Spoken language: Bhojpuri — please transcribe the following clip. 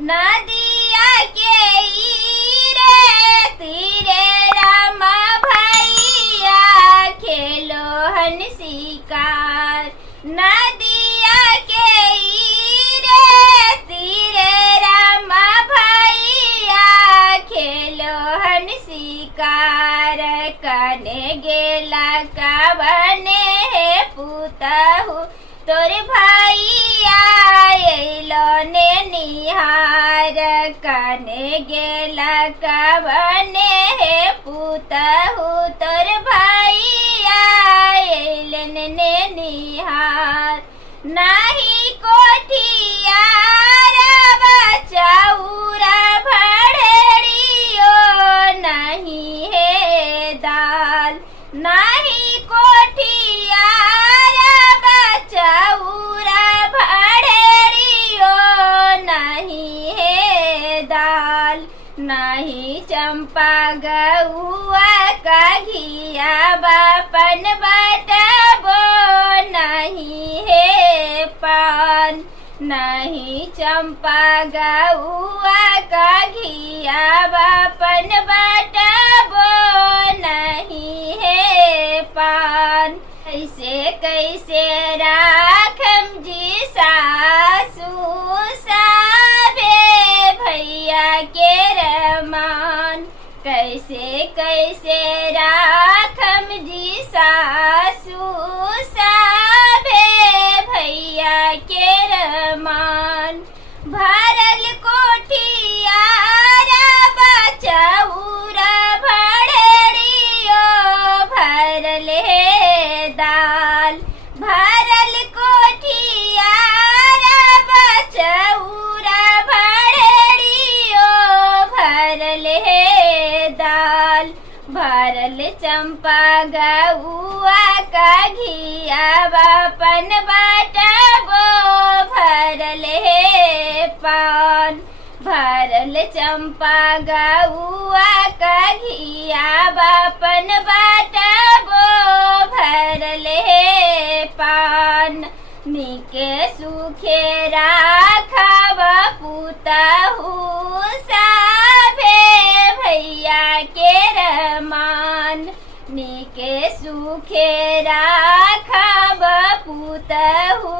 नदिया के तीरे राम भैया खेलो हन शिकार। नदिया के तीरे राम भैया खेलो हन शिकार। कने गेला कवने हे पुतहु तोर भैया अइलो ने निहार। कने गेला कवने हे पुतहु तोर भैया अइलन ने निहार। नाही कोठिया चौरा भड़ेड़ियो नहीं हे दाल। नहीं कोठिया चौरा भड़ेड़ियो नहीं हे दाल। नहीं चंपा गौआ का घिया बापन बटबो नहीं हे पान। नहीं चंपा गौआ का घिया बापन बटबो नहीं हे पान। कैसे कैसे राखम जी सासू साबे भैया के रमान। कैसे कैसे राखम जी सासू साबे भैया के रमान। भरल कोठिया चौरा भड़ेड़ियो भरल हे दाल। भरल कोठिया चौरा भड़ेड़ियो भरल हे दाल। भरल चंपा गौआ का घिया बापन बटबो भरल हे पान। भरल चंपा गौआ का घिया बापन बटबो भरल हे पान। निके सुखे राखब पुतहु साबे भैया के रमान। निके सुखे राखब पुतहु